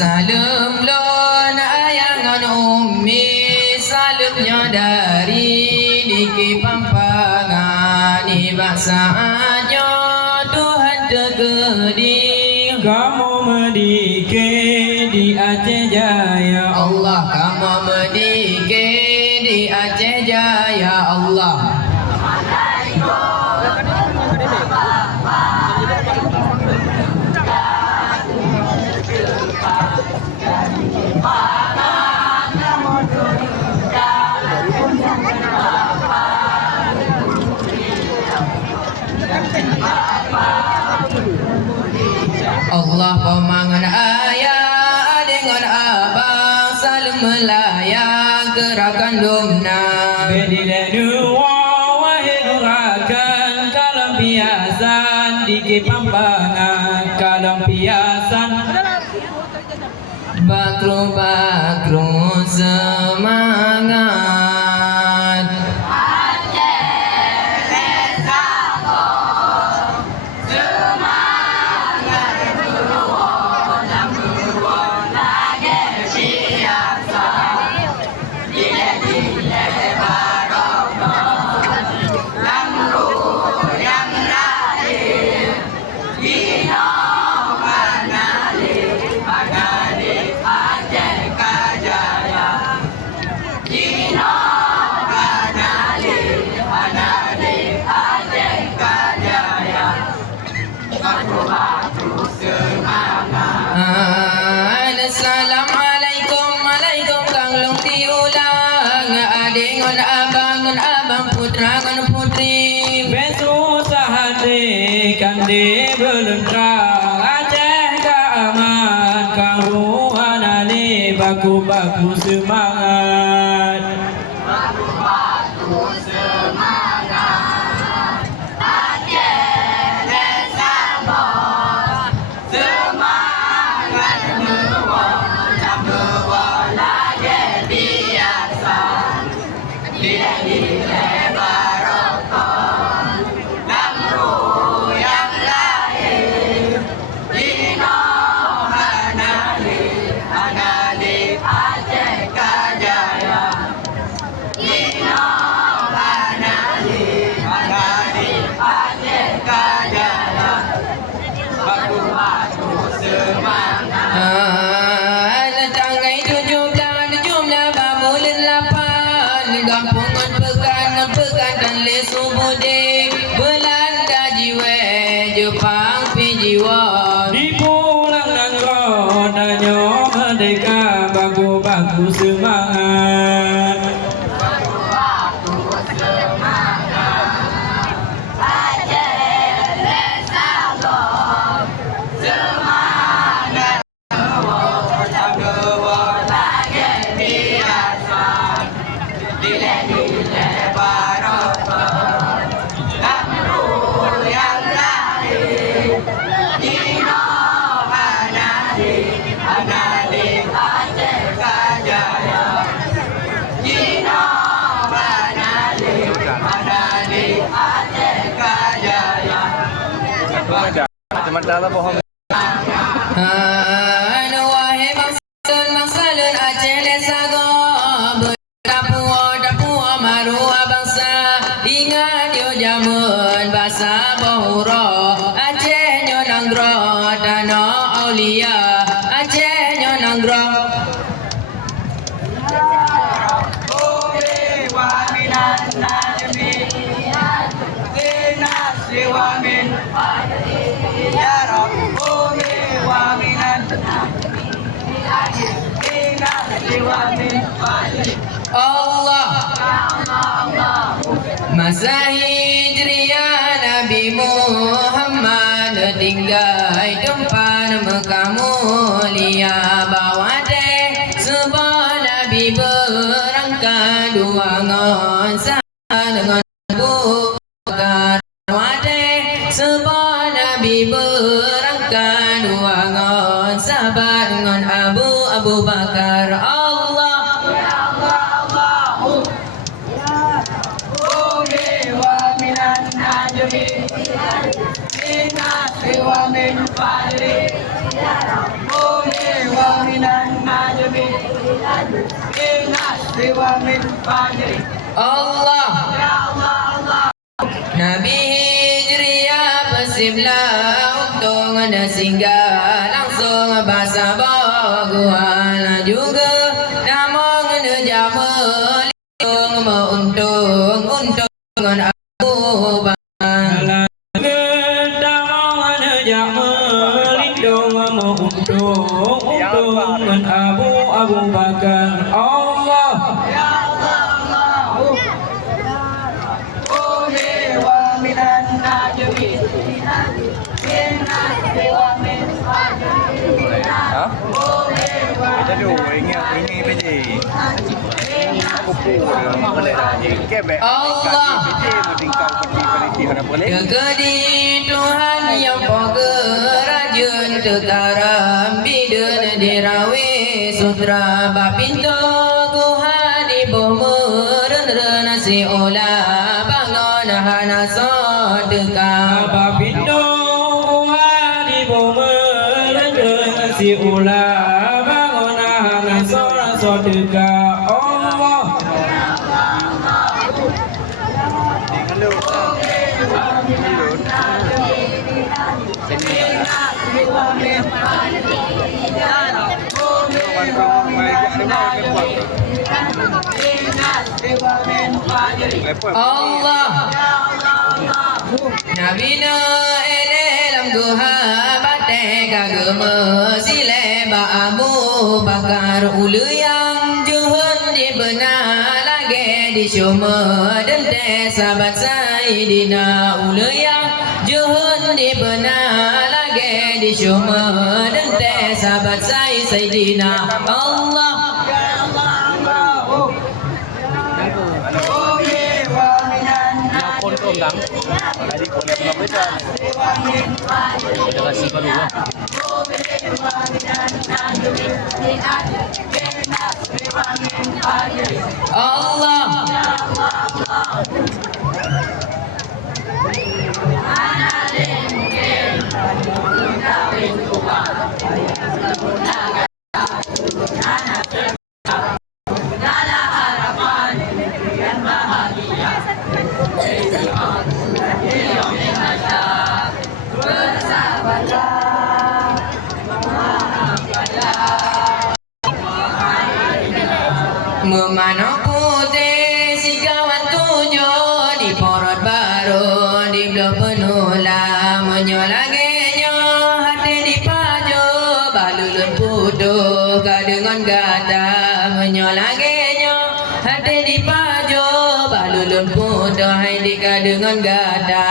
salam lon ayangan ummi salamnya dari diki pampangan ibasanya Tuhan tegedi kamu mendike di Aceh Jaya Allah kamu mendike di Aceh Jaya Allah Allah pemangan ayah dengan abang saling melayang gerakan domna bedilenu wahidurakan kalam piasan di pampangan kalam piasan bakru semangat Assalamualaikum alaikum kang long tiulang adengon abang putra ngon putri besu sahate kan de belendra Aceh ka aman kang ruhanane baku semangat Belanda jiwa Jepang jiwa di pulang dan rodanya merdeka baku semangat Sementara pohon wahai mangsalun Aceh desa go dapua marua bangsa ingat yo jamun basa bohuro Aceh nyo nanggro dano aulia Aceh nyo nanggro Allah masa hijriah Nabi Muhammad tinggal tempat Mekah mulia bawa deh sebuah Nabi berangkat dua ngonsa dengan Bakar wadeh sebuah Nabi berangkat dua ngonsa dengan Abu Bakar Allah wa min Allah Nabi Hijriah bersiblah untung anda singgah langsung bahasa baguan juga nama anda jamal untung aku bang Abu Bakar Allah Hả? Kita dulu ini biji. Kupu boleh dah. Kebe. Allah. Biji tingkau peti mana boleh? Kegedi Tuhan yang pengerajun tekaram bidun dirawi sutra bapinto Tuhan di bomer nasi ola bangun hana sodeka Bapindo di bomer si ula bangunan solat sedekah Allah Allah Nabi na elelam guha bate kagama sile ba Abu Bakar ulu yang juhun di benar lagi di syuma dan sahabat Sayyidina ulu yang juhun di benar lagi di syuma dan sahabat Sayyidina Allah Tadi boleh berbeda. Kita kasih baru. Allah Memano putih si kawan tujuh di porot baru di blok penula menyolagenyo hati di pajo balulun putuh kadengan gata menyolagenyo hati di pajo balulun putuh hai di kadengan gata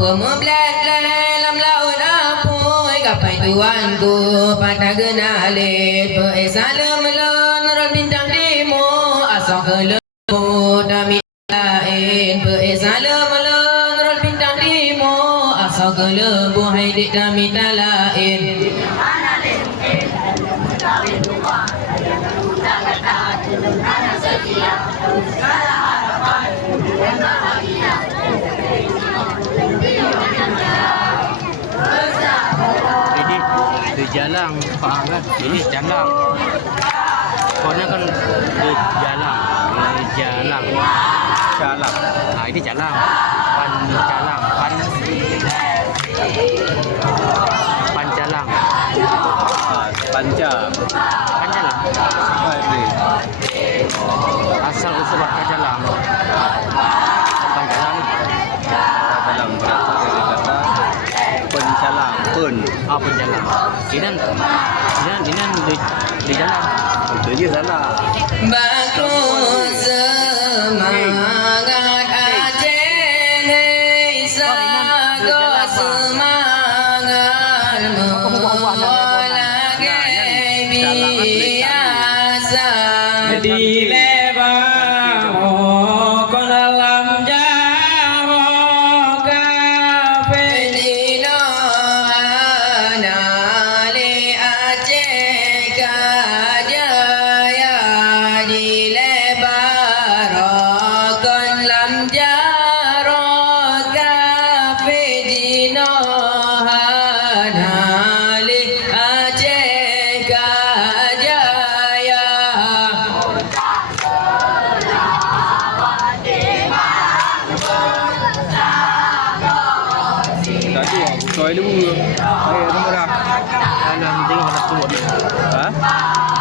Membelat dalam laut apuy kapai tuanku pada genalit salam lon ron bintang timur asal kelembu dami lain salam lon ron bintang timur asal kelembu haidik dami lain Di jalan, faham kan? Ini jalan. Kornya kan di jalan, jalan. Jalan. Nah ini jalan, panjalang. Panca. Panjalang. Asal usul kata jalan. Panjalang. Dalam berasal dari kata pencalang. Penjalang. Ini di jalan. Itu je salah. Bagus semangat Aceh hei sago semangat melagi biasa di lebah kon dalam jauh kafe Dino Aceh Jaya dilebarkan lam jaraka fijinohan hali Aceh Jaya. Tadi aku soal dulu. Ayo nomor dah. Dalam tengok mana tu. Ha?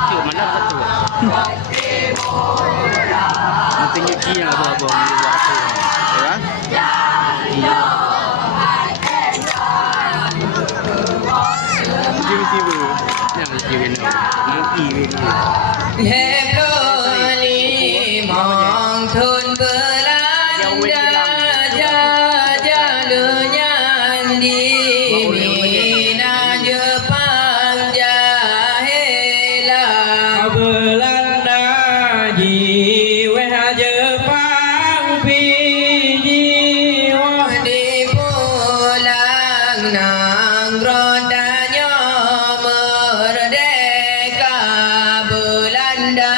Tengok mana satu. Nanti nyuci yang tu abang ni buat tu. Ya. Tiba-tiba. Yang mesti kena. Mesti kena. Hepoli mong thôn Belanda jajalunya di Mina Jepang jahela Belanda jiwa Jepang pijiwa di pulang nang rodanya merdeka Belanda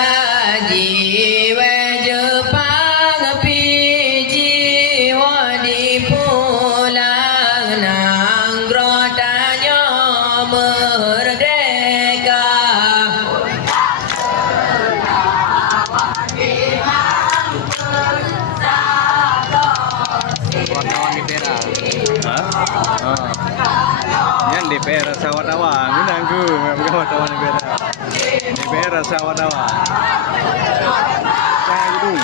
jiwa Jepang pijiwa di pulang nang rodanya merdeka. Wartawan di Perak. Ha? Yang DPR Sawadawang, undang ku, bukan wartawan negara. DPR Sawadawang. Saya dulu.